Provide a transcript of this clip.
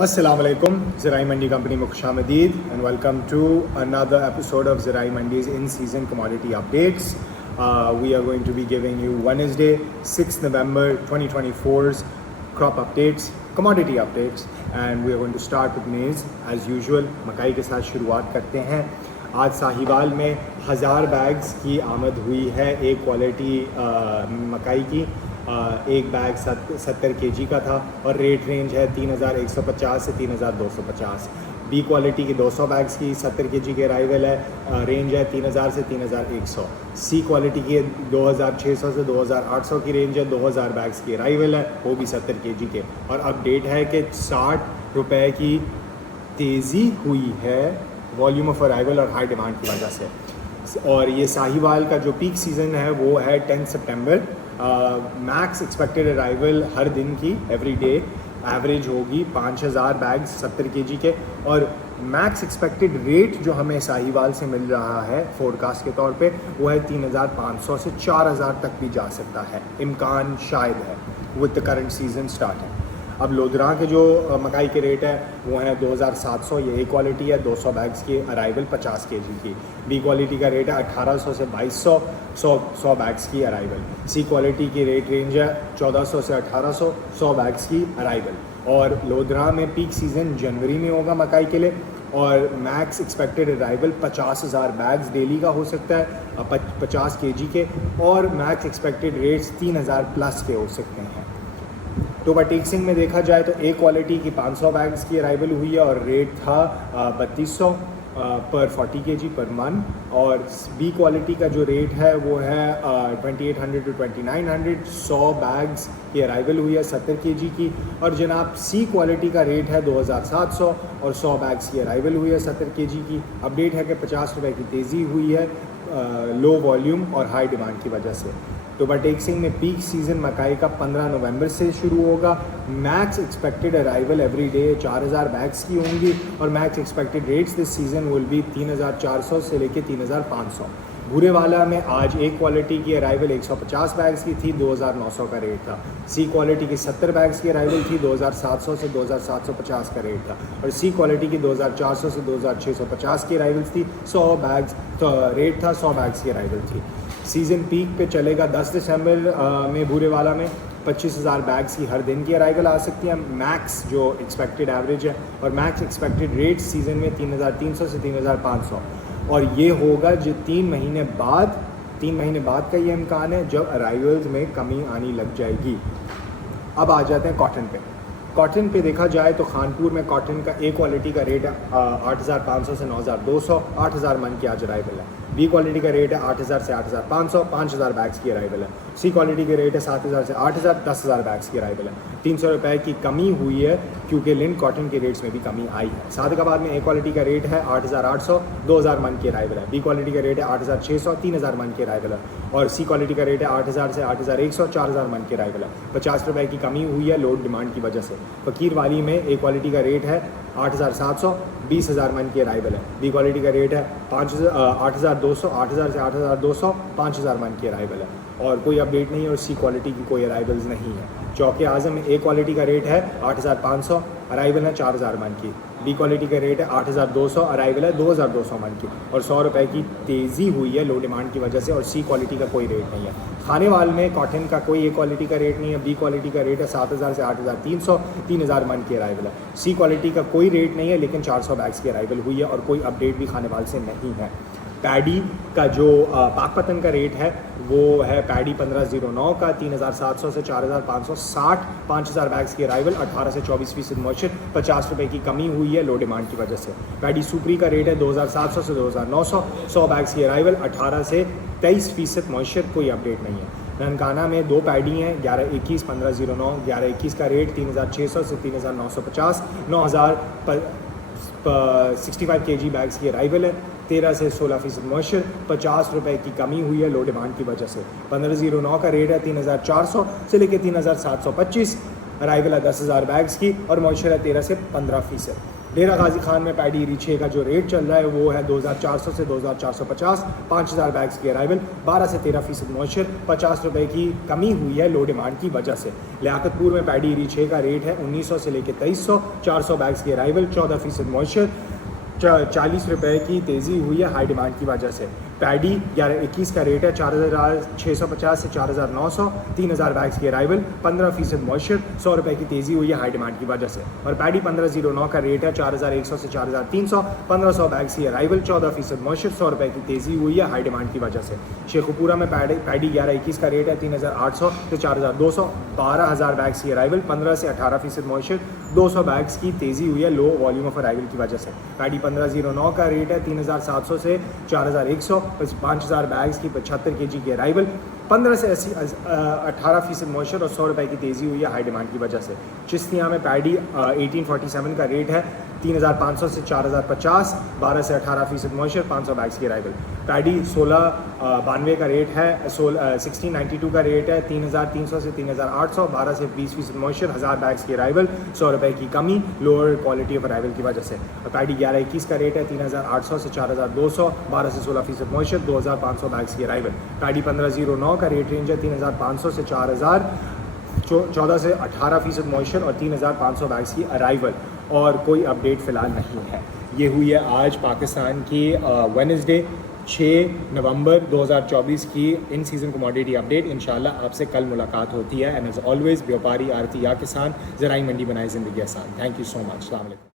Assalamualaikum, Zirai Mandi Company में खुशामदीद and welcome to another episode of Zirai Mandi's in-season commodity updates. We are going to be giving you Wednesday, 6th November 2024's crop updates, commodity updates, and we are going to start with maize as usual. मकाई के साथ शुरुआत करते हैं. आज साहिवाल में 1000 bags की आमद हुई है एक क्वालिटी मकाई की. एक बैग 70 kg का था और रेट रेंज है 3150 से 3250. बी क्वालिटी की 200 बैग्स की 70 kg के अराइवल है, रेंज है 3000 से 3100. सी क्वालिटी की 2600 से 2800 की रेंज है, 2000 बैग्स की अराइवल है, वो भी 70 kg के. और अपडेट है कि 60 रुपये की तेज़ी हुई है वॉल्यूम ऑफ अराइवल और हाई डिमांड की वजह से. और ये साहिवाल का जो पीक सीज़न है वो है 10 सितंबर. मैक्स एक्सपेक्टेड अराइवल हर दिन की एवरी डे एवरेज होगी 5000 बैग्स 70 kg के. और मैक्स एक्सपेक्टेड रेट जो हमें साहिवाल से मिल रहा है फोरकास्ट के तौर पे वो है 3500 से 4000 तक भी जा सकता है. इम्कान शायद है with the current season start है. अब लोधरा के जो मकाई के रेट है वो है 2700. ये ए क्वालिटी है, 200 बैग्स की अराइवल 50 kg की. बी क्वालिटी का रेट है 1800 से 2200, 100 बैग्स की अराइवल. सी क्वालिटी की रेट रेंज है 1400 से 1800, 100 बैग्स की अराइवल. और लोधरा में पीक सीज़न जनवरी में होगा मकाई के लिए और max expected arrival 50,000 bags daily का हो सकता है 50 kg के. और मैक्स एक्सपेक्टेड रेट्स 3000 प्लस के हो सकते हैं. तो बटीक्सिंग में देखा जाए तो ए क्वालिटी की 500 बैग्स की अराइवल हुई है और रेट था 3200 पर 40 kg पर मन. और बी क्वालिटी का जो रेट है वो है 2800 टू 2900. 100 बैग्स की अराइवल हुई है 70 kg की. और जनाब सी क्वालिटी का रेट है 2700 और 100 बैग्स की अराइवल हुई है 70 kg की. अपडेट है कि 50 रुपये की तेज़ी हुई है लो वॉल्यूम और हाई डिमांड की वजह से. तो बटेक्सिंग में पीक सीज़न मकाई का 15 नवंबर से शुरू होगा. Max expected arrival every day 4000 bags की होंगी और max expected rates this season will be 3400 से लेके 3500. भूरेवाला में आज एक क्वालिटी की अराइवल 150 बैग्स की थी, 2900 का रेट था. सी क्वालिटी की 70 बैग्स की अराइवल थी, 2700 से 2750 का रेट था. और सी क्वालिटी की 2400 से 2650 की अराइवल्स थी. 100 बैग्स तो रेट था, 100 बैग्स की अराइवल थी. सीज़न पीक पे चलेगा 10 दिसंबर में भूरेवाला में 25,000 बैग्स की हर दिन की अराइवल आ सकती है मैक्स जो एक्सपेक्टेड एवरेज है. और मैक्स एक्सपेक्टेड रेट सीज़न में 3300 से 3500. और ये होगा जो 3 महीने बाद का ये इम्कान है जब अराइवल्स में कमी आनी लग जाएगी. अब आ जाते हैं कॉटन पे. कॉटन पे देखा जाए तो खानपुर में कॉटन का ए क्वालिटी का रेट है 8500 से 9200, 8000 मन की आज अराइवल है. बी क्वालिटी का रेट है 8000 से 8500, 5000 बैग्स की अराइवल है. सी क्वालिटी के रेट है 7000 से 8000, 10000 बैग्स की अराइवल है. 300 रुपये की कमी हुई है क्योंकि लिन कॉटन के रेट्स में भी कमी आई है. सादिकाबाद में ए क्वालिटी का रेट है 8800, 2000 मन की अराइवल है. बी क्वालिटी का रेट है 8600, 3000 मन की अराइवल है. और सी क्वालिटी का रेट है 8000 से 8100, 4000 मन की अराइवल है. 50 रुपये की कमी हुई है लोड डिमांड की वजह से. फ़कीर वाली में ए क्वालिटी का रेट है 8700, 20000 मन की अराइवल है. बी क्वालिटी का रेट है 8200, 8000 से 8200, 5000 मन की अराइवल है. और कोई अपडेट नहीं है और सी क्वालिटी की कोई अराइवल्स नहीं है. चौके आज़म में ए क्वालिटी का रेट है 8500, अराइवल है 4000 मन की. बी क्वालिटी का रेट है 8200, अराइवल है 2200 मन की. और 100 रुपये की तेज़ी हुई है लो डिमांड की वजह से. और सी क्वालिटी का कोई रेट नहीं है. खानेवाल में कॉटन का कोई ए क्वालिटी का रेट नहीं है. बी क्वालिटी का रेट है 7000 से 8300, 3000 मन की अराइवल है. सी क्वालिटी का कोई रेट नहीं है लेकिन 400 बैग्स की अराइवल हुई है और कोई अपडेट भी खानेवाल से नहीं है. पैडी का जो पाकपतन का रेट है वो है पैडी 1509 का 3700 से 4560, 5000 बैग्स की अराइवल, 18 से 24% मॉइस्चर, 50 रुपये की कमी हुई है लो डिमांड की वजह से. पैडी सुपरी का रेट है 2700 से 2900, 100 बैग्स की अराइवल, 18 से 23% मॉइस्चर, कोई अपडेट नहीं है. ननकाना में 2 पैडी हैं 1121, 1509. 1121 का रेट 3600 से 3950, 65 kg बैग्स की अराइवल है. 13 से 16% मॉइस्चर, 50 रुपये की कमी हुई है लो डिमांड की वजह से. 1509 का रेट है 3400 से लेकर 3725, अराइवल है 10,000 बैग्स की और मॉइस्चर है 13 से 15%. डेरा गाजी खान में पैडी ईरी 6 का जो रेट चल रहा है वो है 2400 से 2450, 5000 बैग्स की अराइवल, 12 से 13% मॉइस्चर, 50 रुपये की कमी हुई है लो डिमांड की वजह से। लियाकतपुर में पैडी ईरी 6 का रेट है 1900 से लेकर 2300, 400 बैग्स की अराइवल, 14% मॉइस्चर, 40 रुपये की तेज़ी हुई है हाई डिमांड की वजह से। पैडी 11-21 का रेट है 4650 से 4900, 3000 बैग्स की अराइवल, 15% मॉइस्चर, 100 रुपये की तेज़ी हुई है हाई डिमांड की वजह से। और पैडी 1509 का रेट है 4100 से 4300, 1500 बैग्स की अराइवल, 14% मॉइस्चर, 100 रुपये की तेज़ी हुई है हाई डिमांड की वजह से। शेखुपुरा में पैडी 11-21 का रेट है 3800 से 4200, 12000 बैग्स की अराइवल, 15 से 18% मॉइस्चर, 200 बैग्स की तेज़ी हुई है लो वॉल्यूम ऑफ अराइवल की वजह से। पैडी 1509 का रेट है 3700 से 4100, 5000 बैग्स की 75 kg की अराइवल, 15 से 18% मॉइस्चर और 100 रुपये की तेज़ी हुई है हाई डिमांड की वजह से। चिश्तिया में पैडी 1847 का रेट है 3500 से 4050, 12 से 18% मॉइस्चर, 500 बैग्स की अराइवल। पैडी 1692 का रेट है 1692 का रेट है 3300 से 3800, 12 से 20% मॉइस्चर, 1000 बैग्स की अराइवल, 100 रुपये की कमी लोअर क्वालिटी ऑफ अराइवल की वजह से। और पैडी 11-21 का रेट है 3800 से 4200, 12 से 16% मॉइस्चर, 2500 बैग्स की अराइवल। पैडी 1509 का रेट रेंज है 3500 से 4000, 14 से 18% मॉइस्चर और 3500 बैग्स की अराइवल। और कोई अपडेट फ़िलहाल नहीं है। ये हुई है आज पाकिस्तान की वेडनेसडे 6 नवंबर 2024 की इन सीज़न कमोडिटी अपडेट। इंशाल्लाह आपसे कल मुलाकात होती है। एंड एज ऑलवेज व्यापारी आरती या किसान, ज़राई मंडी बनाए ज़िंदगी आसान। Thank you so much. अस्सलाम वालेकुम।